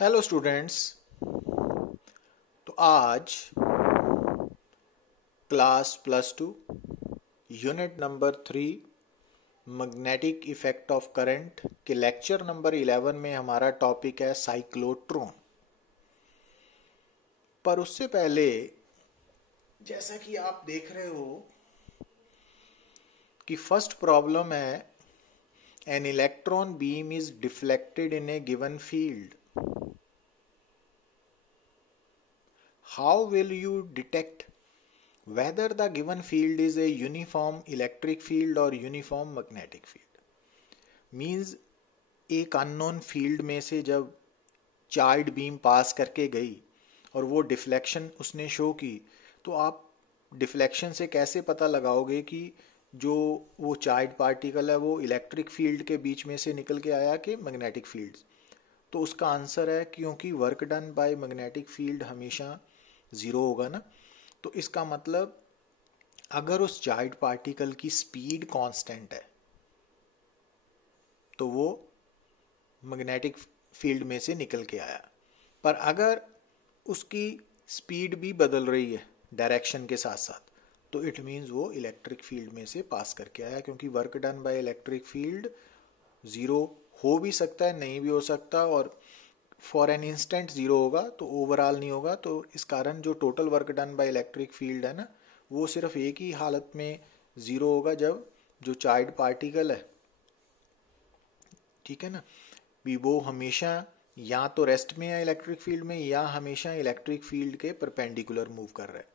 Hello students. तो आज class +2 unit number 3 magnetic effect of current के लेक्चर नंबर 11 में हमारा टॉपिक है साइक्लोट्रॉन। पर उससे पहले जैसा कि आप देख रहे हो कि फर्स्ट प्रॉब्लम है an electron beam is deflected in A given field. How will you detect whether the given field is a uniform electric field or uniform magnetic field? Means एक अननोन फील्ड में से जब charge beam पास करके गई और वो deflection उसने show की, तो आप डिफ्लेक्शन से कैसे पता लगाओगे कि जो वो चार्ज पार्टिकल है वो इलेक्ट्रिक फील्ड के बीच में से निकल के आया कि मैग्नेटिक फील्ड? तो उसका आंसर है क्योंकि work done by magnetic field हमेशा ज़ीरो होगा ना। तो इसका मतलब अगर उस चार्ज पार्टिकल की स्पीड कांस्टेंट है तो वो मैग्नेटिक फील्ड में से निकल के आया। पर अगर उसकी स्पीड भी बदल रही है डायरेक्शन के साथ साथ, तो इट मीन्स वो इलेक्ट्रिक फील्ड में से पास करके आया, क्योंकि work done by electric field zero हो भी सकता है, नहीं भी हो सकता, और फॉर एन इंस्टेंट ज़ीरो होगा तो ओवरऑल नहीं होगा। तो इस कारण जो total work done by electric field है ना, वो सिर्फ एक ही हालत में ज़ीरो होगा, जब जो चार्ज पार्टिकल है, ठीक है ना, भी वो हमेशा या तो रेस्ट में है इलेक्ट्रिक फील्ड में, या हमेशा इलेक्ट्रिक फील्ड के परपेंडिकुलर मूव कर रहा है।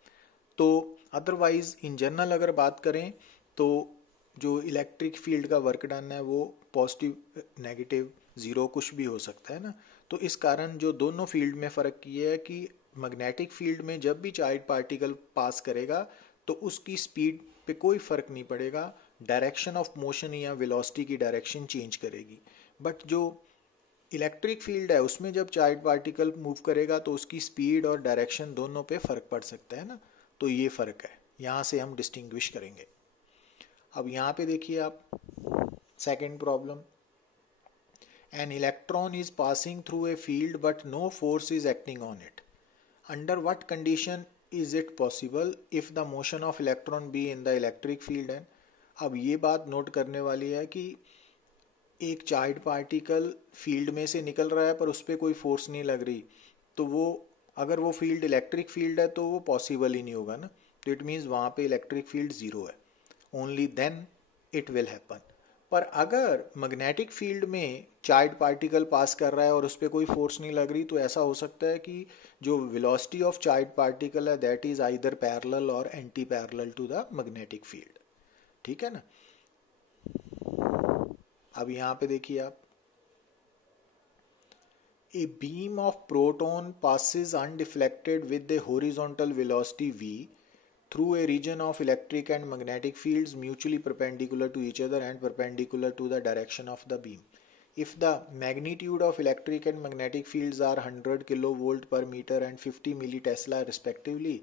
तो अदरवाइज इन जनरल अगर बात करें तो जो इलेक्ट्रिक फील्ड का वर्क डन है वो पॉजिटिव नेगेटिव ज़ीरो कुछ भी हो सकता है ना। तो इस कारण जो दोनों फील्ड में फ़र्क ये है कि मैग्नेटिक फील्ड में जब भी चार्ज पार्टिकल पास करेगा तो उसकी स्पीड पे कोई फ़र्क नहीं पड़ेगा, डायरेक्शन ऑफ मोशन या वेलोसिटी की डायरेक्शन चेंज करेगी। बट जो इलेक्ट्रिक फील्ड है उसमें जब चार्ज पार्टिकल मूव करेगा तो उसकी स्पीड और डायरेक्शन दोनों पे फ़र्क पड़ सकता है ना। तो ये फ़र्क है, यहाँ से हम डिस्टिंग्विश करेंगे। अब यहाँ पे देखिए आप second problem, an electron is passing through a field but no force is acting on it. Under what condition is it possible if the motion of electron be in the electric field and. अब ये बात note करने वाली है कि एक charge particle field में से निकल रहा है पर उस पर कोई फोर्स नहीं लग रही, तो वो अगर वो फील्ड इलेक्ट्रिक फील्ड है तो वो पॉसिबल ही नहीं होगा ना। तो इट मीन्स वहाँ पे इलेक्ट्रिक फील्ड ज़ीरो है, only then it will happen. पर अगर मैग्नेटिक फील्ड में चार्ज पार्टिकल पास कर रहा है और उस पर कोई फोर्स नहीं लग रही, तो ऐसा हो सकता है कि जो वेलोसिटी ऑफ चार्ज पार्टिकल है दैट इज आइदर पैरेलल और anti parallel to the magnetic field, ठीक है ना। अब यहाँ पे देखिए आप, a beam of proton passes undeflected with a horizontal velocity v through a region of electric and magnetic fields mutually perpendicular to each other and perpendicular to the direction of the beam. If the magnitude of electric and magnetic fields are 100 kilovolt per meter and 50 millitesla respectively,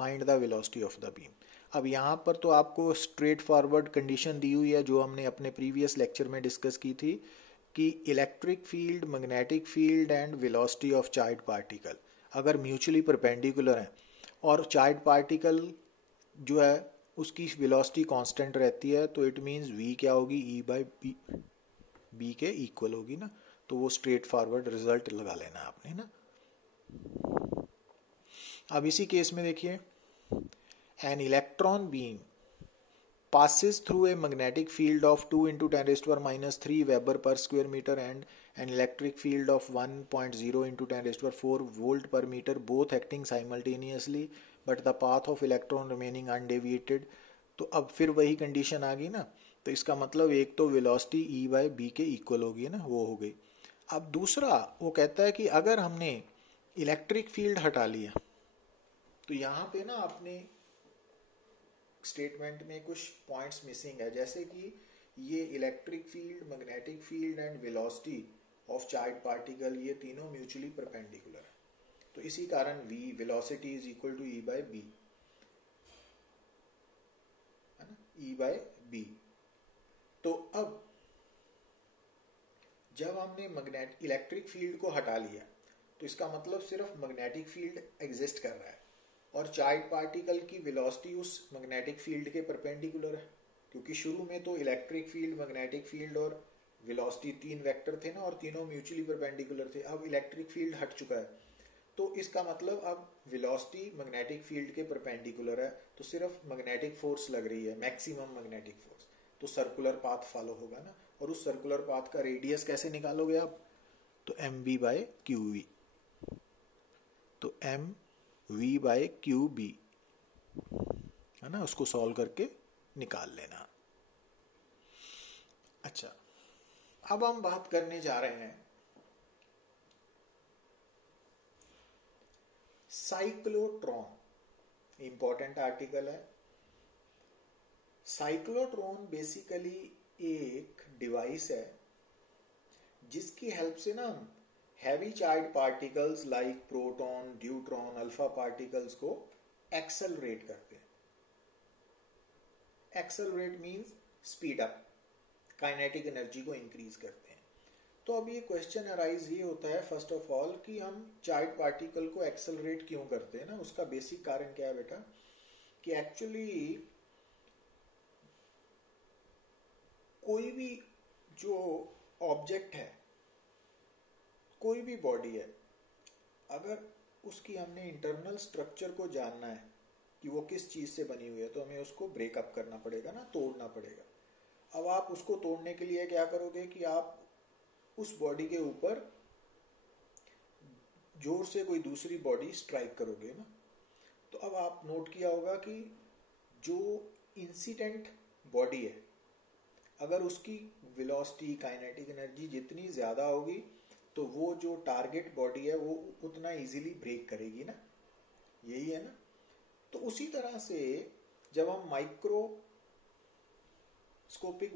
find the velocity of the beam. अब यहाँ पर तो आपको straight forward condition दी हुई है जो हमने अपने प्रीवियस लेक्चर में डिस्कस की थी कि electric field, magnetic field and velocity of charge particle अगर म्यूचुअली परपेंडिकुलर हैं और चार्ज पार्टिकल जो है उसकी वेलोसिटी कांस्टेंट रहती है, तो इट मींस v क्या होगी, e/b के इक्वल होगी ना। तो वो स्ट्रेट फॉरवर्ड रिजल्ट लगा लेना आपने ना। अब इसी केस में देखिए, an electron beam passes through a magnetic field of 2 into 10 raised to power minus 3 Weber per square meter and an electric field of 1.0 into 10 raised to power 4 volt per meter, both acting simultaneously but the path of electron remaining undeviated। तो अब फिर वही condition आ गई ना। तो इसका मतलब एक तो वेलोसिटी e/b के इक्वल होगी ना, वो हो गई। अब दूसरा वो कहता है कि अगर हमने इलेक्ट्रिक फील्ड हटा लिया, तो यहाँ पे ना अपने स्टेटमेंट में कुछ पॉइंट्स मिसिंग है, जैसे कि ये electric field, magnetic field and velocity of charge particle ये तीनों म्यूचुअली परपेंडिकुलर है। तो इसी कारण v velocity is equal to e/b, है ना, e/b। तो अब जब हमने मैग्नेट इलेक्ट्रिक फील्ड को हटा लिया तो इसका मतलब सिर्फ मैग्नेटिक फील्ड एग्जिस्ट कर रहा है और चार्ज पार्टिकल की वेलोसिटी उस मैग्नेटिक फील्ड के परपेंडिकुलर है, क्योंकि शुरू में तो इलेक्ट्रिक फील्ड, मैग्नेटिक फील्ड और वेलोसिटी तीन वेक्टर थे ना, और तीनों म्यूचुअली परपेंडिकुलर थे। अब इलेक्ट्रिक फील्ड हट चुका है, तो इसका मतलब अब वेलोसिटी मैग्नेटिक फील्ड के परपेंडिकुलर है, तो सिर्फ मैग्नेटिक फोर्स लग रही है, मैक्सिमम मैग्नेटिक फोर्स, तो सर्कुलर पाथ फॉलो होगा ना। और उस सर्कुलर पाथ का रेडियस कैसे निकालोगे आप? तो M B by Q V, तो M V by Q B है ना, उसको सॉल्व करके निकाल लेना। अच्छा, अब हम बात करने जा रहे हैं साइक्लोट्रॉन। इंपॉर्टेंट आर्टिकल है। साइक्लोट्रॉन बेसिकली एक डिवाइस है जिसकी हेल्प से ना हम heavy charge particles like proton, deuteron, alpha particles को एक्सेलरेट करते हैं। Accelerate means speed up, kinetic energy को इंक्रीज करते हैं। तो अब ये क्वेश्चन अराइज ये होता है फर्स्ट ऑफ ऑल कि हम चार्ज पार्टिकल को एक्सेलरेट क्यों करते हैं ना। उसका बेसिक कारण क्या है बेटा, कि एक्चुअली कोई भी जो ऑब्जेक्ट है, कोई भी बॉडी है, अगर उसकी हमने इंटरनल स्ट्रक्चर को जानना है कि वो किस चीज से बनी हुई है, तो हमें उसको ब्रेकअप करना पड़ेगा ना, तोड़ना पड़ेगा। अब आप उसको तोड़ने के लिए क्या करोगे कि आप उस बॉडी के ऊपर जोर से कोई दूसरी बॉडी स्ट्राइक करोगे ना। तो अब आप नोट किया होगा कि जो इंसिडेंट बॉडी है, अगर उसकी वेलोसिटी, काइनेटिक एनर्जी जितनी ज्यादा होगी, तो वो जो टारगेट बॉडी है वो उतना इजीली ब्रेक करेगी ना। यही है ना। तो उसी तरह से जब हम माइक्रोस्कोपिक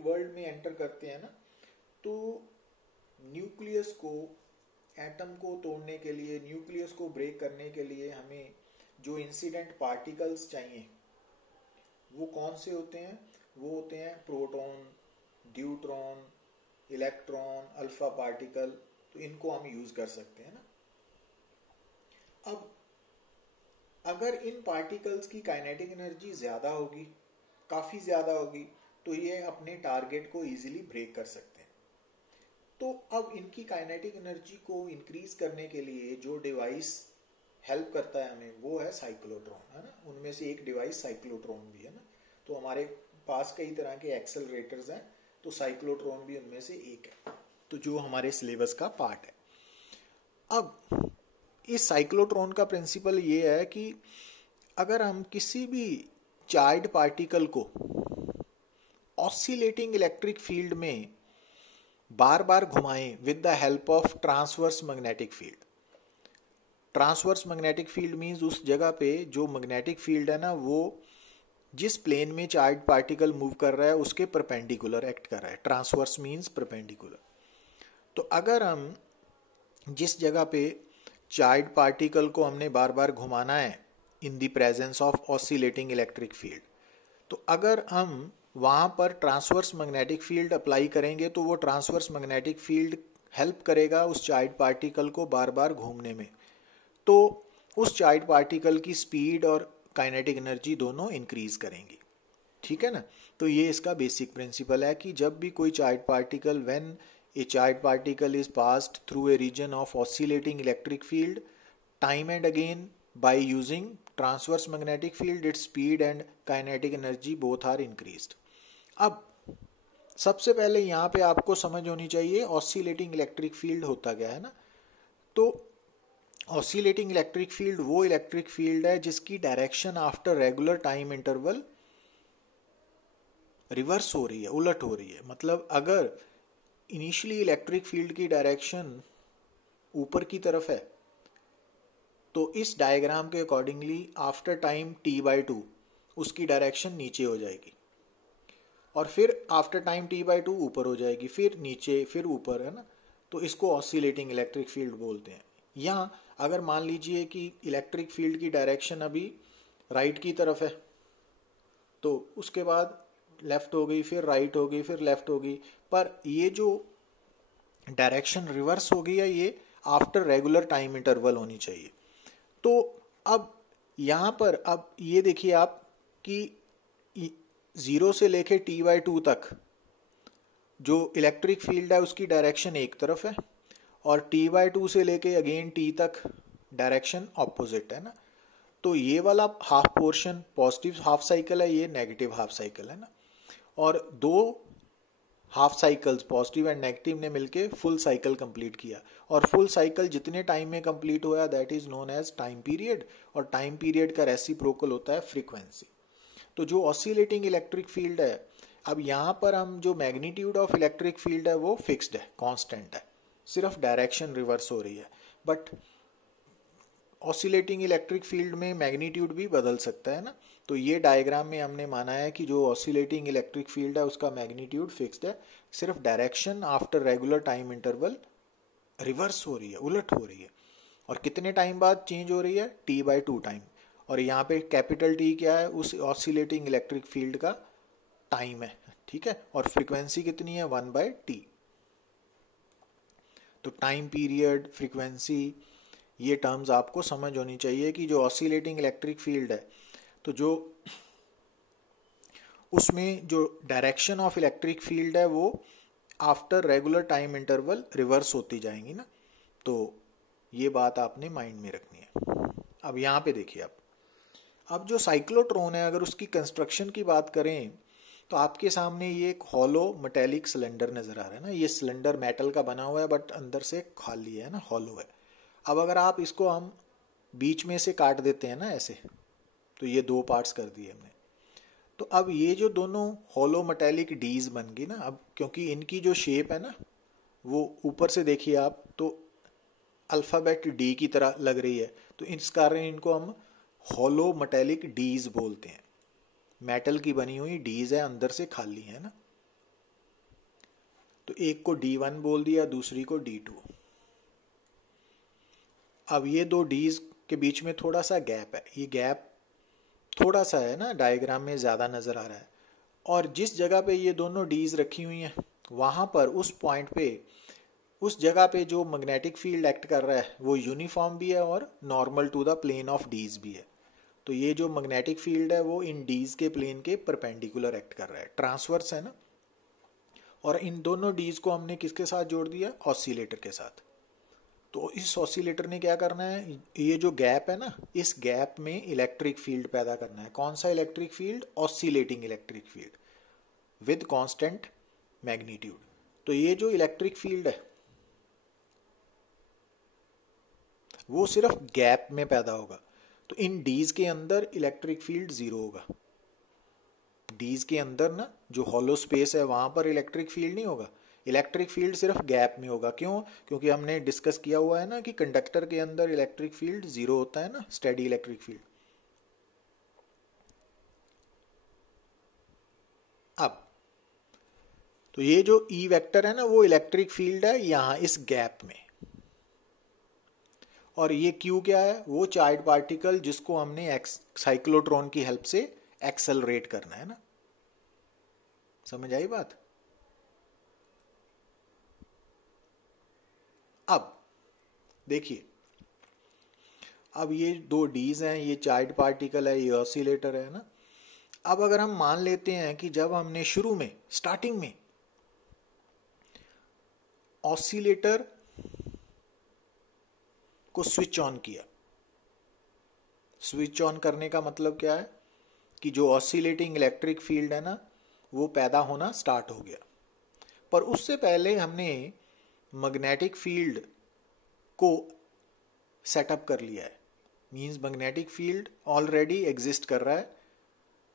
वर्ल्ड में एंटर करते हैं ना, तो न्यूक्लियस को, एटम को तोड़ने के लिए, न्यूक्लियस को ब्रेक करने के लिए हमें जो इंसिडेंट पार्टिकल्स चाहिए वो कौन से होते हैं? वो होते हैं proton, deuteron, electron, alpha particle. तो इनको हम यूज कर सकते हैं ना। अब अगर इन पार्टिकल्स की काइनेटिक एनर्जी ज्यादा होगी, काफी ज्यादा होगी, तो ये अपने टारगेट को इजीली ब्रेक कर सकते हैं। तो अब इनकी काइनेटिक एनर्जी को इंक्रीज करने के लिए जो डिवाइस हेल्प करता है हमें, वो है साइक्लोट्रॉन, है ना। उनमें से एक डिवाइस साइक्लोट्रॉन भी है ना। तो हमारे पास कई तरह के एक्सेलरेटर्स हैं, तो साइक्लोट्रॉन भी उनमें से एक है, तो जो हमारे सिलेबस का पार्ट है। अब इस साइक्लोट्रॉन का प्रिंसिपल ये है कि अगर हम किसी भी चार्ज पार्टिकल को ऑसिलेटिंग इलेक्ट्रिक फील्ड में बार बार घुमाएं with the help of transverse magnetic field. Transverse magnetic field means उस जगह पे जो मैग्नेटिक फील्ड है ना, वो जिस प्लेन में चार्ज पार्टिकल मूव कर रहा है उसके परपेंडिकुलर एक्ट कर रहा है। Transverse means perpendicular. तो अगर हम जिस जगह पे चार्ज पार्टिकल को हमने बार बार घुमाना है in the presence of oscillating electric field, तो अगर हम वहां पर ट्रांसवर्स मैग्नेटिक फील्ड अप्लाई करेंगे, तो वो ट्रांसवर्स मैग्नेटिक फील्ड हेल्प करेगा उस चार्ज पार्टिकल को बार बार घूमने में। तो उस चार्ज पार्टिकल की स्पीड और काइनेटिक एनर्जी दोनों इंक्रीज करेंगी। ठीक है ना। तो ये इसका बेसिक प्रिंसिपल है कि जब भी कोई charge particle, when a charge particle is passed through a region of oscillating electric field, time and again by using transverse magnetic field, its speed and kinetic energy both are increased. अब सबसे पहले यहाँ पे आपको समझ होनी चाहिए oscillating electric field होता क्या है ना। तो ऑसिलेटिंग इलेक्ट्रिक फील्ड वो इलेक्ट्रिक फील्ड है जिसकी direction after regular time interval reverse हो रही है, उलट हो रही है। मतलब अगर इनिशियली इलेक्ट्रिक फील्ड की डायरेक्शन ऊपर की तरफ है, तो इस डायग्राम के अकॉर्डिंगली आफ्टर टाइम t/2 उसकी डायरेक्शन नीचे हो जाएगी, और फिर आफ्टर टाइम t/2 ऊपर हो जाएगी, फिर नीचे, फिर ऊपर, है ना। तो इसको ऑसिलेटिंग इलेक्ट्रिक फील्ड बोलते हैं। यहाँ अगर मान लीजिए कि इलेक्ट्रिक फील्ड की डायरेक्शन अभी राइट की तरफ है, तो उसके बाद लेफ्ट हो गई, फिर राइट हो गई, फिर लेफ्ट हो गई, पर ये जो डायरेक्शन रिवर्स हो गई है ये आफ्टर रेगुलर टाइम इंटरवल होनी चाहिए। तो अब यहाँ पर अब ये देखिए आप कि 0 से लेके t/2 तक जो इलेक्ट्रिक फील्ड है उसकी डायरेक्शन एक तरफ है, और t/2 से लेके अगेन t तक डायरेक्शन ऑपोजिट है ना। तो ये वाला half portion positive half cycle है, ये नेगेटिव हाफ साइकिल है ना। और दो half cycles positive and negative ने मिलके फुल साइकिल कंप्लीट किया, और फुल साइकिल जितने टाइम में कंप्लीट हुआ that is known as time period, और टाइम पीरियड का रेसिप्रोकल होता है फ्रीक्वेंसी। तो जो ऑसिलेटिंग इलेक्ट्रिक फील्ड है, अब यहाँ पर हम जो मैग्नीट्यूड ऑफ इलेक्ट्रिक फील्ड है वो फिक्स्ड है, कांस्टेंट है, सिर्फ डायरेक्शन रिवर्स हो रही है। बट ऑसिलेटिंग इलेक्ट्रिक फील्ड में मैग्नीट्यूड भी बदल सकता है ना। तो ये डायग्राम में हमने माना है कि जो ऑसिलेटिंग इलेक्ट्रिक फील्ड है उसका मैग्नीट्यूड फिक्स्ड है, सिर्फ direction after regular time interval reverse हो रही है, उलट हो रही है। और कितने टाइम बाद चेंज हो रही है? t/2 time. और यहाँ पे कैपिटल T क्या है? उस ऑसिलेटिंग इलेक्ट्रिक फील्ड का टाइम है, ठीक है। और फ्रीक्वेंसी कितनी है? 1/t। तो टाइम पीरियड, फ्रीक्वेंसी, ये टर्म्स आपको समझ होनी चाहिए कि जो ऑसिलेटिंग इलेक्ट्रिक फील्ड है तो जो उसमें जो डायरेक्शन ऑफ इलेक्ट्रिक फील्ड है वो after regular time interval reverse होती जाएंगी ना। तो ये बात आपने माइंड में रखनी है। अब यहाँ पे देखिए आप, अब जो साइक्लोट्रॉन है अगर उसकी कंस्ट्रक्शन की बात करें तो आपके सामने ये एक हॉलो मेटेलिक सिलेंडर नजर आ रहा है ना। ये सिलेंडर मेटल का बना हुआ है बट अंदर से खाली है ना, हॉलो है। अब अगर आप इसको हम बीच में से काट देते हैं ना ऐसे, तो ये दो पार्ट्स कर दिए हमने। तो अब ये जो दोनों हॉलो मेटेलिक डीज बन गई ना, अब क्योंकि इनकी जो शेप है ना वो ऊपर से देखिए आप तो अल्फ़ाबेट डी की तरह लग रही है, तो इस कारण इनको हम हॉलो मेटेलिक डीज बोलते हैं। मेटल की बनी हुई डीज है, अंदर से खाली है ना। तो एक को D1 बोल दिया, दूसरी को D2। अब ये दो डीज के बीच में थोड़ा सा गैप है, ये गैप थोड़ा सा है ना, डायग्राम में ज़्यादा नज़र आ रहा है। और जिस जगह पे ये दोनों डीज रखी हुई हैं वहाँ पर उस पॉइंट पे, उस जगह पे जो मैग्नेटिक फील्ड एक्ट कर रहा है वो यूनिफॉर्म भी है और normal to the plane of D's भी है। तो ये जो मैग्नेटिक फील्ड है वो इन डीज के प्लेन के परपेंडिकुलर एक्ट कर रहा है, ट्रांसवर्स है ना। और इन दोनों डीज को हमने किसके साथ जोड़ दिया? ऑसिलेटर के साथ। तो इस ऑसिलेटर ने क्या करना है, ये जो गैप है ना, इस गैप में इलेक्ट्रिक फील्ड पैदा करना है। कौन सा electric field? Oscillating electric field with constant magnitude. तो ये जो इलेक्ट्रिक फील्ड है वो सिर्फ गैप में पैदा होगा। तो इन डीज के अंदर इलेक्ट्रिक फील्ड जीरो होगा। डीज के अंदर ना जो हॉलो स्पेस है वहां पर इलेक्ट्रिक फील्ड नहीं होगा, इलेक्ट्रिक फील्ड सिर्फ गैप में होगा। क्यों? क्योंकि हमने डिस्कस किया हुआ है ना कि कंडक्टर के अंदर इलेक्ट्रिक फील्ड जीरो होता है ना, स्टेडी इलेक्ट्रिक फील्ड। अब तो ये जो ई वेक्टर है ना वो इलेक्ट्रिक फील्ड है यहां इस गैप में, और ये क्यू क्या है? वो चार्ज पार्टिकल जिसको हमने साइक्लोट्रॉन की हेल्प से एक्सेलरेट करना है ना। समझ आई बात? अब देखिए, अब ये दो डीज हैं, ये चार्ज पार्टिकल है, ये ऑसिलेटर है ना। अब अगर हम मान लेते हैं कि जब हमने शुरू में स्टार्टिंग में ऑसिलेटर को स्विच ऑन किया, स्विच ऑन करने का मतलब क्या है कि जो ऑसिलेटिंग इलेक्ट्रिक फील्ड है ना वो पैदा होना स्टार्ट हो गया। पर उससे पहले हमने मैग्नेटिक फील्ड को सेटअप कर लिया है, means magnetic field already exist कर रहा है।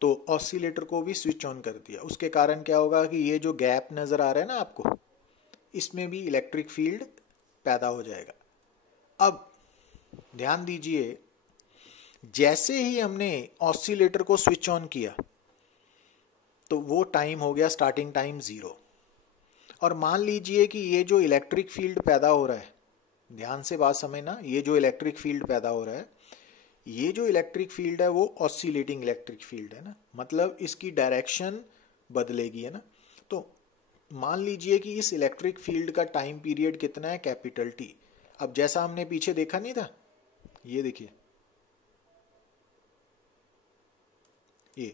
तो ऑसिलेटर को भी स्विच ऑन कर दिया, उसके कारण क्या होगा कि ये जो गैप नजर आ रहा है ना आपको, इसमें भी इलेक्ट्रिक फील्ड पैदा हो जाएगा। अब ध्यान दीजिए, जैसे ही हमने ऑसिलेटर को स्विच ऑन किया तो वो टाइम हो गया स्टार्टिंग टाइम 0। और मान लीजिए कि ये जो इलेक्ट्रिक फील्ड पैदा हो रहा है, ध्यान से बात समझना, ये जो इलेक्ट्रिक फील्ड पैदा हो रहा है, ये जो इलेक्ट्रिक फील्ड है वो ऑसिलेटिंग इलेक्ट्रिक फील्ड है ना, मतलब इसकी डायरेक्शन बदलेगी है ना। तो मान लीजिए कि इस इलेक्ट्रिक फील्ड का टाइम पीरियड कितना है? Capital T। अब जैसा हमने पीछे देखा नहीं था, ये देखिए ये,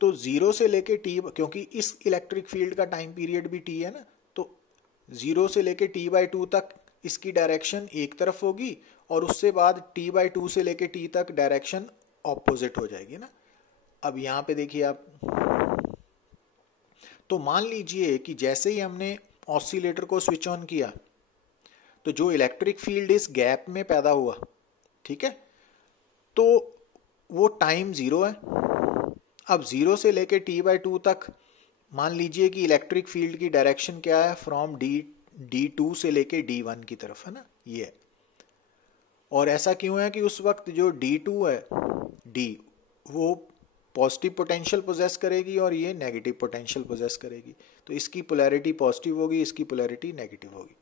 तो 0 से लेके टी, क्योंकि इस इलेक्ट्रिक फील्ड का टाइम पीरियड भी टी है ना, तो 0 से लेके t/2 तक इसकी डायरेक्शन एक तरफ होगी और उससे बाद t/2 से लेके t तक डायरेक्शन ऑपोजिट हो जाएगी ना। अब यहाँ पे देखिए आप, तो मान लीजिए कि जैसे ही हमने ऑसिलेटर को स्विच ऑन किया तो जो इलेक्ट्रिक फील्ड इस गैप में पैदा हुआ, ठीक है, तो वो टाइम 0 है। अब 0 से लेके t/2 तक मान लीजिए कि इलेक्ट्रिक फील्ड की डायरेक्शन क्या है, फ्रॉम d2 से लेके d1 की तरफ है ना, ये। और ऐसा क्यों है कि उस वक्त जो d2 है, d, वो पॉजिटिव पोटेंशियल पोजेस करेगी और ये नेगेटिव पोटेंशियल पोजेस करेगी, तो इसकी पोलैरिटी पॉजिटिव होगी, इसकी पोलैरिटी नेगेटिव होगी।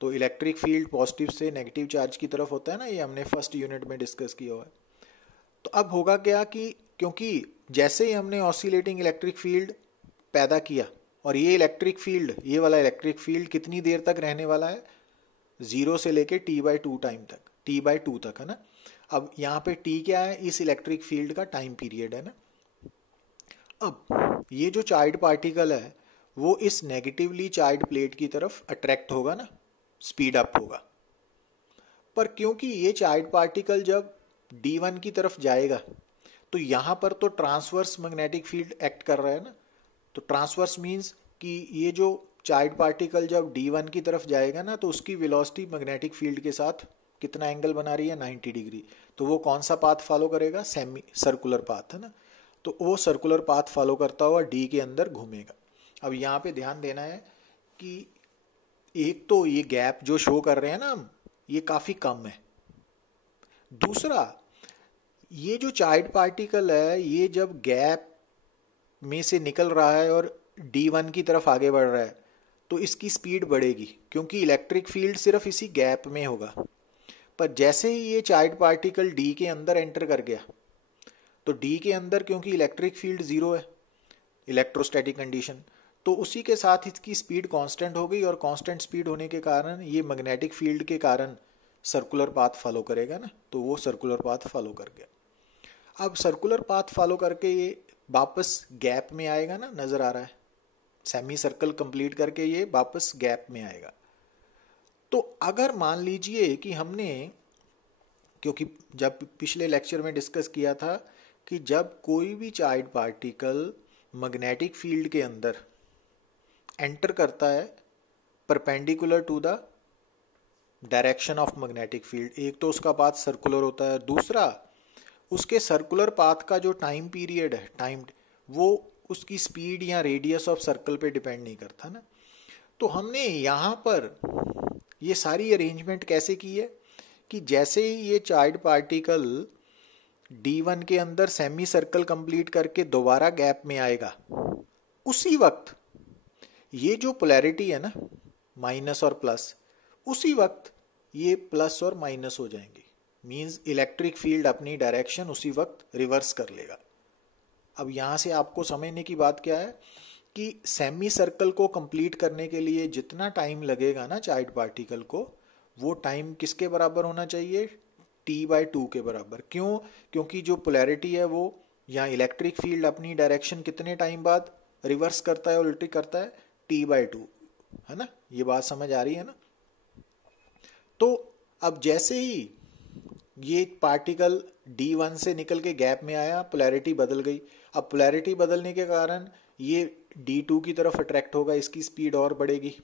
तो इलेक्ट्रिक फील्ड पॉजिटिव से नेगेटिव चार्ज की तरफ होता है ना, ये हमने फर्स्ट यूनिट में डिस्कस किया हुआ है। तो अब होगा क्या कि क्योंकि जैसे ही हमने ऑसिलेटिंग इलेक्ट्रिक फील्ड पैदा किया, और ये इलेक्ट्रिक फील्ड, ये वाला इलेक्ट्रिक फील्ड कितनी देर तक रहने वाला है, 0 से लेके t/2 टाइम तक, t/2 तक है ना। अब यहाँ पे t क्या है, इस इलेक्ट्रिक फील्ड का टाइम पीरियड है ना। अब ये जो चार्ज पार्टिकल है वो इस नेगेटिवली चार्ज प्लेट की तरफ अट्रैक्ट होगा ना, स्पीड अप होगा। पर क्योंकि ये चार्ज पार्टिकल जब d1 की तरफ जाएगा तो यहाँ पर तो ट्रांसवर्स मैग्नेटिक फील्ड एक्ट कर रहा है ना। तो ट्रांसवर्स मींस कि ये जो चार्ज पार्टिकल जब d1 की तरफ जाएगा ना तो उसकी वेलोसिटी मैग्नेटिक फील्ड के साथ कितना एंगल बना रही है, 90 डिग्री। तो वो कौन सा पाथ फॉलो करेगा, सेमी सर्कुलर पाथ है ना। तो वो सर्कुलर पाथ फॉलो करता हुआ d के अंदर घूमेगा। अब यहाँ पे ध्यान देना है कि एक तो ये गैप जो शो कर रहे हैं ना हम, ये काफी कम है। दूसरा, ये जो चार्ज पार्टिकल है ये जब गैप में से निकल रहा है और d1 की तरफ आगे बढ़ रहा है तो इसकी स्पीड बढ़ेगी, क्योंकि इलेक्ट्रिक फील्ड सिर्फ इसी गैप में होगा। पर जैसे ही ये चार्ज पार्टिकल d के अंदर एंटर कर गया तो d के अंदर क्योंकि इलेक्ट्रिक फील्ड 0 है, इलेक्ट्रोस्टैटिक कंडीशन, तो उसी के साथ इसकी स्पीड कांस्टेंट हो गई, और कांस्टेंट स्पीड होने के कारण ये मैग्नेटिक फील्ड के कारण सर्कुलर पाथ फॉलो करेगा ना, तो वो सर्कुलर पाथ फॉलो कर गया। अब सर्कुलर पाथ फॉलो करके ये वापस गैप में आएगा ना, नजर आ रहा है, सेमी सर्कल कंप्लीट करके ये वापस गैप में आएगा। तो अगर मान लीजिए कि हमने, क्योंकि जब पिछले लेक्चर में डिस्कस किया था कि जब कोई भी चार्ज पार्टिकल मैग्नेटिक फील्ड के अंदर एंटर करता है perpendicular to the direction of magnetic field, एक तो उसका पाथ सर्कुलर होता है, दूसरा उसके सर्कुलर पाथ का जो टाइम पीरियड है, टाइम, वो उसकी स्पीड या रेडियस ऑफ सर्कल पे डिपेंड नहीं करता ना। तो हमने यहाँ पर ये सारी अरेंजमेंट कैसे की है कि जैसे ही ये चार्ज पार्टिकल d1 के अंदर सेमी सर्कल कंप्लीट करके दोबारा गैप में आएगा, उसी वक्त ये जो पोलैरिटी है ना, माइनस और प्लस, उसी वक्त ये प्लस और माइनस हो जाएंगे। मींस इलेक्ट्रिक फील्ड अपनी डायरेक्शन उसी वक्त रिवर्स कर लेगा। अब यहाँ से आपको समझने की बात क्या है कि सेमी सर्कल को कंप्लीट करने के लिए जितना टाइम लगेगा ना चार्ज पार्टिकल को, वो टाइम किसके बराबर होना चाहिए, t/2 के बराबर। क्यों, क्योंकि जो पोलैरिटी है वो, यहाँ इलेक्ट्रिक फील्ड अपनी डायरेक्शन कितने टाइम बाद रिवर्स करता है, उल्टी करता है, t/2, है ना। ये बात समझ आ रही है ना। तो अब जैसे ही ये पार्टिकल d1 से निकल के गैप में आया, पोलैरिटी बदल गई। अब पोलैरिटी बदलने के कारण ये d2 की तरफ अट्रैक्ट होगा, इसकी स्पीड और बढ़ेगी,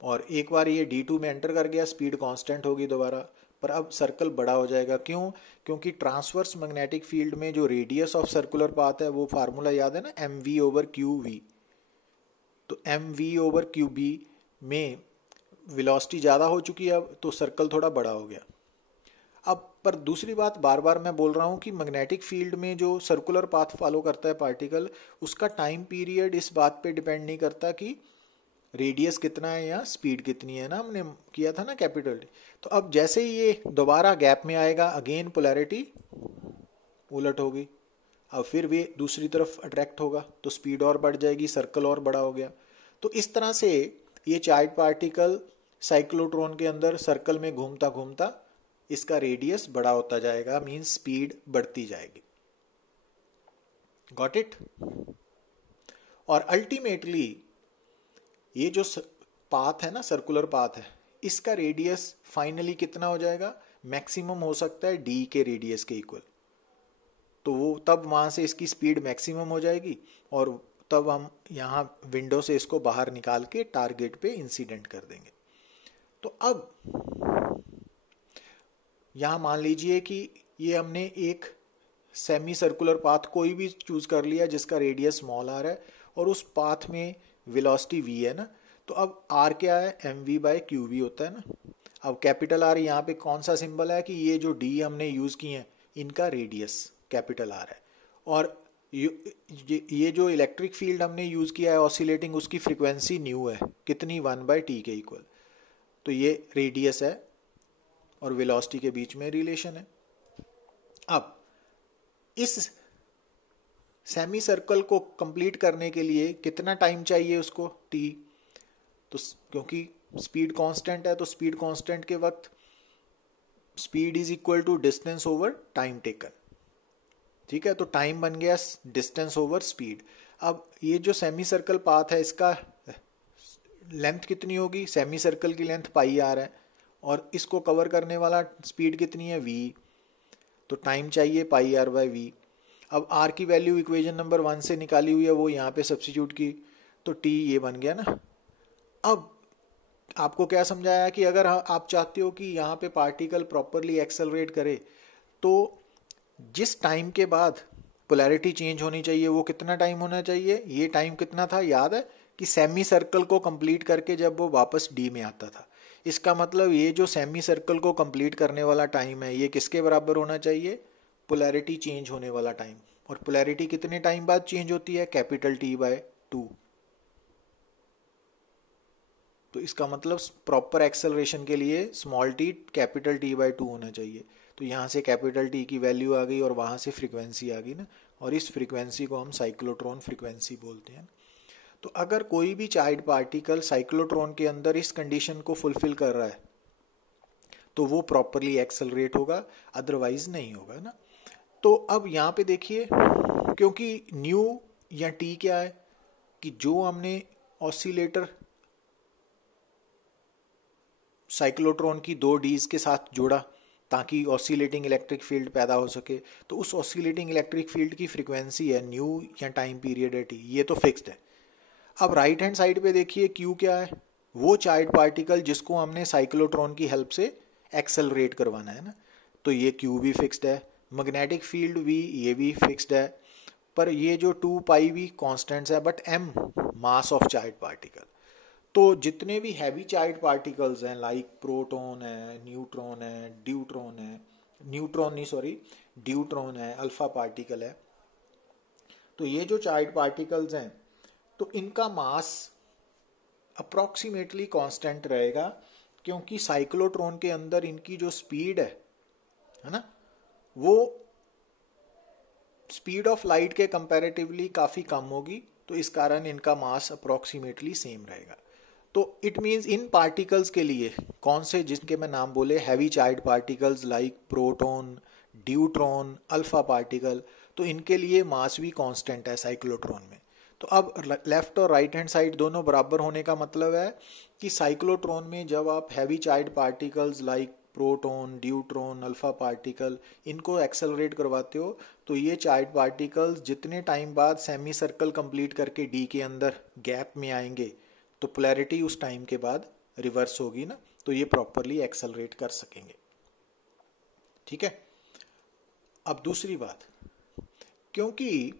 और एक बार ये d2 में एंटर कर गया, स्पीड कांस्टेंट होगी दोबारा, पर अब सर्कल बड़ा हो जाएगा। क्यों, क्योंकि ट्रांसवर्स मैग्नेटिक फील्ड में जो रेडियस ऑफ सर्कुलर पाथ है, वो फार्मूला याद है ना, mv/qv। तो mv/qb में वेलोसिटी ज़्यादा हो चुकी है अब, तो सर्कल थोड़ा बड़ा हो गया। अब पर दूसरी बात, बार बार मैं बोल रहा हूँ कि मैग्नेटिक फील्ड में जो सर्कुलर पाथ फॉलो करता है पार्टिकल, उसका टाइम पीरियड इस बात पे डिपेंड नहीं करता कि रेडियस कितना है या स्पीड कितनी है ना, हमने किया था ना कैपिटल डी। तो अब जैसे ही ये दोबारा गैप में आएगा, अगेन पोलैरिटी उलट होगी, अब फिर वे दूसरी तरफ अट्रैक्ट होगा, तो स्पीड और बढ़ जाएगी, सर्कल और बड़ा हो गया। तो इस तरह से ये चार्ज पार्टिकल साइक्लोट्रॉन के अंदर सर्कल में घूमता घूमता इसका रेडियस बड़ा होता जाएगा, मींस स्पीड बढ़ती जाएगी। Got it? और अल्टीमेटली ये जो पाथ है ना, सर्कुलर पाथ है, इसका रेडियस फाइनली कितना हो जाएगा? मैक्सिमम हो सकता है डी के रेडियस के इक्वल। तो वो तब वहां से इसकी स्पीड मैक्सिमम हो जाएगी और तब हम यहाँ विंडो से इसको बाहर निकाल के टारगेट पे इंसिडेंट कर देंगे। तो अब यहाँ मान लीजिए कि ये हमने एक सेमी सर्कुलर पाथ कोई भी चूज कर लिया जिसका रेडियस स्मॉल आर है और उस पाथ में वेलोसिटी v है ना। तो अब r क्या है? mv/qv होता है ना। अब कैपिटल R यहाँ पे कौन सा सिंबल है कि ये जो d हमने यूज किए हैं इनका रेडियस कैपिटल R है, और ये जो इलेक्ट्रिक फील्ड हमने यूज किया है ऑसिलेटिंग, उसकी फ्रीक्वेंसी न्यू है, कितनी? 1/t के इक्वल। तो ये रेडियस है और वेलोसिटी के बीच में रिलेशन है। अब इस सेमी सर्कल को कंप्लीट करने के लिए कितना टाइम चाहिए उसको? t। तो क्योंकि स्पीड कांस्टेंट है तो स्पीड कांस्टेंट के वक्त speed is equal to distance over time taken. ठीक है, तो टाइम बन गया डिस्टेंस ओवर स्पीड। अब ये जो सेमी सर्कल पाथ है इसका लेंथ कितनी होगी? सेमी सर्कल की लेंथ पाई आर है और इसको कवर करने वाला स्पीड कितनी है? v। तो टाइम चाहिए पाई आर बाय वी। अब r की वैल्यू इक्वेशन नंबर 1 से निकाली हुई है, वो यहाँ पे सब्स्टिट्यूट की, तो t ये बन गया ना। अब आपको क्या समझाया कि अगर आप चाहते हो कि यहाँ पे पार्टिकल प्रॉपरली एक्सेलरेट करे तो जिस टाइम के बाद पोलैरिटी चेंज होनी चाहिए वो कितना टाइम होना चाहिए? ये टाइम कितना था याद है कि सेमी सर्कल को कंप्लीट करके जब वो वापस डी में आता था। इसका मतलब ये जो सेमी सर्कल को कंप्लीट करने वाला टाइम है ये किसके बराबर होना चाहिए? पोलैरिटी चेंज होने वाला टाइम। और पोलैरिटी कितने टाइम बाद चेंज होती है? Capital T/2। तो इसका मतलब प्रॉपर एक्सेलरेशन के लिए स्मॉल t कैपिटल T/2 होना चाहिए। तो यहाँ से कैपिटल T की वैल्यू आ गई और वहाँ से फ्रीक्वेंसी आ गई ना, और इस फ्रीक्वेंसी को हम साइक्लोट्रॉन फ्रीक्वेंसी बोलते हैं। तो अगर कोई भी चार्ज पार्टिकल साइक्लोट्रॉन के अंदर इस कंडीशन को फुलफिल कर रहा है तो वो प्रॉपरली एक्सेलरेट होगा, अदरवाइज नहीं होगा ना। तो अब यहाँ पे देखिए, क्योंकि न्यू या टी क्या है कि जो हमने ऑसिलेटर साइक्लोट्रॉन की 2 डीज के साथ जोड़ा ताकि ऑसिलेटिंग इलेक्ट्रिक फील्ड पैदा हो सके, तो उस ऑसिलेटिंग इलेक्ट्रिक फील्ड की फ्रीक्वेंसी है न्यू या टाइम पीरियड है टी, ये तो फिक्स्ड है। अब राइट हैंड साइड पे देखिए क्यू क्या है? वो चार्ज पार्टिकल जिसको हमने साइक्लोट्रॉन की हेल्प से एक्सेलरेट करवाना है ना, तो ये क्यू भी फिक्स्ड है। मैग्नेटिक फील्ड वी ये भी फिक्स्ड है, पर ये जो 2πv कॉन्स्टेंट्स है, but m mass of charge particle. तो जितने भी हैवी चार्ज पार्टिकल्स हैं लाइक प्रोटॉन है, न्यूट्रॉन है, ड्यूट्रॉन है, ड्यूट्रॉन है, अल्फा पार्टिकल है, तो ये जो चार्ज पार्टिकल्स हैं तो इनका मास अप्रोक्सीमेटली कांस्टेंट रहेगा, क्योंकि साइक्लोट्रॉन के अंदर इनकी जो स्पीड है ना, वो स्पीड ऑफ लाइट के कंपैरेटिवली काफी कम होगी, तो इस कारण इनका मास अप्रोक्सीमेटली सेम रहेगा। तो इट मींस इन पार्टिकल्स के लिए कौन से, जिनके मैं नाम बोले heavy charge particles like proton, deuteron, alpha particle, तो इनके लिए मास भी कांस्टेंट है साइक्लोट्रॉन में। तो अब लेफ्ट और राइट हैंड साइड दोनों बराबर होने का मतलब है कि साइक्लोट्रॉन में जब आप heavy charge particles like proton, deuteron, alpha particle इनको एक्सेलरेट करवाते हो, तो ये चार्ज पार्टिकल्स जितने टाइम बाद सेमी सर्कल कंप्लीट करके डी के अंदर गैप में आएंगे तो पोलैरिटी उस टाइम के बाद रिवर्स होगी ना, तो ये प्रॉपरली एक्सेलरेट कर सकेंगे। ठीक है। अब दूसरी बात, क्योंकि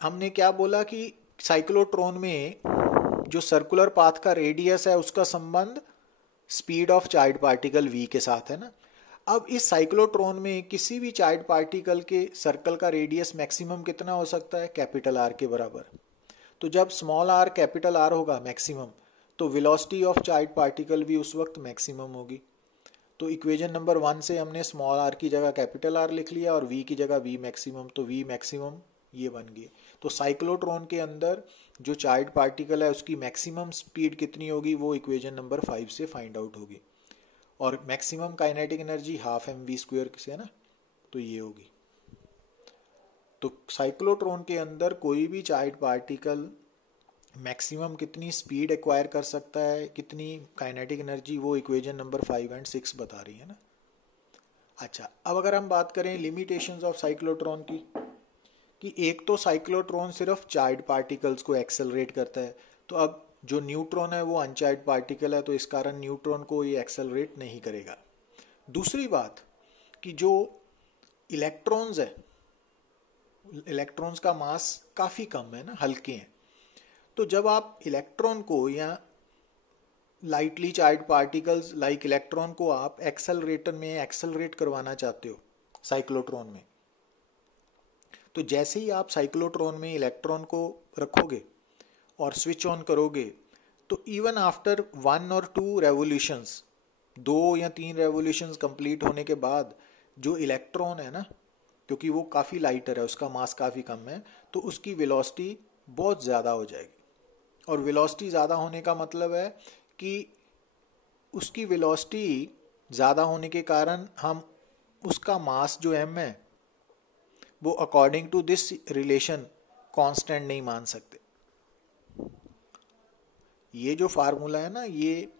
हमने क्या बोला कि साइक्लोट्रॉन में जो सर्कुलर पाथ का रेडियस है उसका संबंध speed of charge particle v के साथ है ना। अब इस साइक्लोट्रॉन में किसी भी चार्ज पार्टिकल के सर्कल का रेडियस मैक्सिमम कितना हो सकता है? कैपिटल R के बराबर। तो जब स्मॉल r कैपिटल R होगा मैक्सिमम, तो वेलोसिटी ऑफ चार्ज पार्टिकल भी उस वक्त मैक्सिमम होगी। तो इक्वेशन नंबर 1 से हमने स्मॉल r की जगह कैपिटल R लिख लिया और v की जगह v मैक्सिमम, तो v मैक्सिमम ये बन गए। तो साइक्लोट्रॉन के अंदर जो चार्ज पार्टिकल है उसकी मैक्सिमम स्पीड कितनी होगी वो इक्वेशन नंबर 5 से फाइंड आउट होगी, और maximum kinetic energy half mv² से है ना, तो ये होगी। तो साइक्लोट्रॉन के अंदर कोई भी चार्ज पार्टिकल मैक्सिमम कितनी स्पीड एक्वायर कर सकता है, कितनी काइनेटिक एनर्जी, वो इक्वेशन नंबर 5 एंड 6 बता रही है ना। अच्छा, अब अगर हम बात करें लिमिटेशंस ऑफ साइक्लोट्रॉन की, कि एक तो साइक्लोट्रॉन सिर्फ चार्ज पार्टिकल्स को एक्सेलरेट करता है, तो अब जो न्यूट्रॉन है वो अनचार्ज पार्टिकल है, तो इस कारण न्यूट्रॉन को ये एक्सेलरेट नहीं करेगा। दूसरी बात कि जो इलेक्ट्रॉन्स है, इलेक्ट्रॉन्स का मास काफ़ी कम है ना, हल्के हैं, तो जब आप इलेक्ट्रॉन को या lightly charge particles like electron को आप एक्सेलरेटर में एक्सेलरेट करवाना चाहते हो साइक्लोट्रॉन में, तो जैसे ही आप साइक्लोट्रॉन में इलेक्ट्रॉन को रखोगे और स्विच ऑन करोगे, तो इवन आफ्टर 1 और 2 रेवोल्यूशंस, 2 या 3 रेवोल्यूशंस कंप्लीट होने के बाद जो इलेक्ट्रॉन है ना, क्योंकि वो काफ़ी लाइटर है, उसका मास काफ़ी कम है, तो उसकी वेलोसिटी बहुत ज़्यादा हो जाएगी। और वेलोसिटी ज़्यादा होने का मतलब है कि उसकी वेलोसिटी ज़्यादा होने के कारण हम उसका मास जो m है वो according to this relation constant नहीं मान सकते। ये जो फार्मूला है ना, ये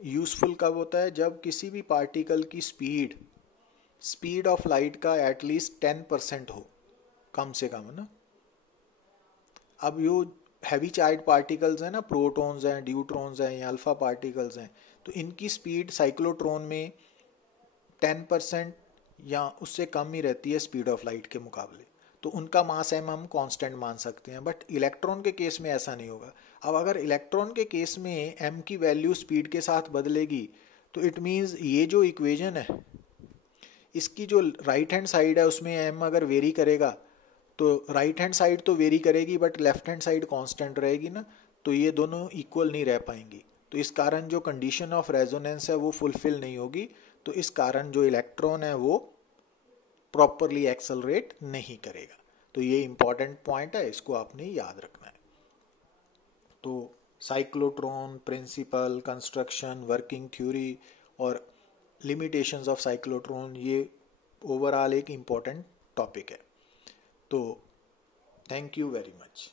यूजफुल कब होता है, जब किसी भी पार्टिकल की स्पीड ऑफ लाइट का एटलीस्ट 10% हो, कम से कम, है ना। अब यो हैवी चार्ज पार्टिकल्स हैं ना, प्रोटॉन्स हैं, ड्यूट्रॉन्स हैं या अल्फा पार्टिकल्स हैं, तो इनकी स्पीड साइक्लोट्रॉन में 10% या उससे कम ही रहती है स्पीड ऑफ लाइट के मुकाबले, तो उनका मास m हम कांस्टेंट मान सकते हैं। बट इलेक्ट्रॉन के केस में ऐसा नहीं होगा। अब अगर इलेक्ट्रॉन के केस में m की वैल्यू स्पीड के साथ बदलेगी, तो इट मीन्स ये जो इक्वेशन है इसकी जो राइट हैंड साइड है उसमें m अगर वेरी करेगा, तो राइट हैंड साइड तो वेरी करेगी but left hand side constant रहेगी ना, तो ये दोनों इक्वल नहीं रह पाएंगी। तो इस कारण जो कंडीशन ऑफ रेजोनेंस है वो फुलफिल नहीं होगी, तो इस कारण जो इलेक्ट्रॉन है वो प्रॉपरली एक्सेलरेट नहीं करेगा। तो ये इंपॉर्टेंट पॉइंट है, इसको आपने याद रखना है। तो cyclotron principle, construction, working theory और लिमिटेशंस ऑफ साइक्लोट्रॉन, ये ओवरऑल एक इम्पॉर्टेंट टॉपिक है। तो थैंक यू वेरी मच।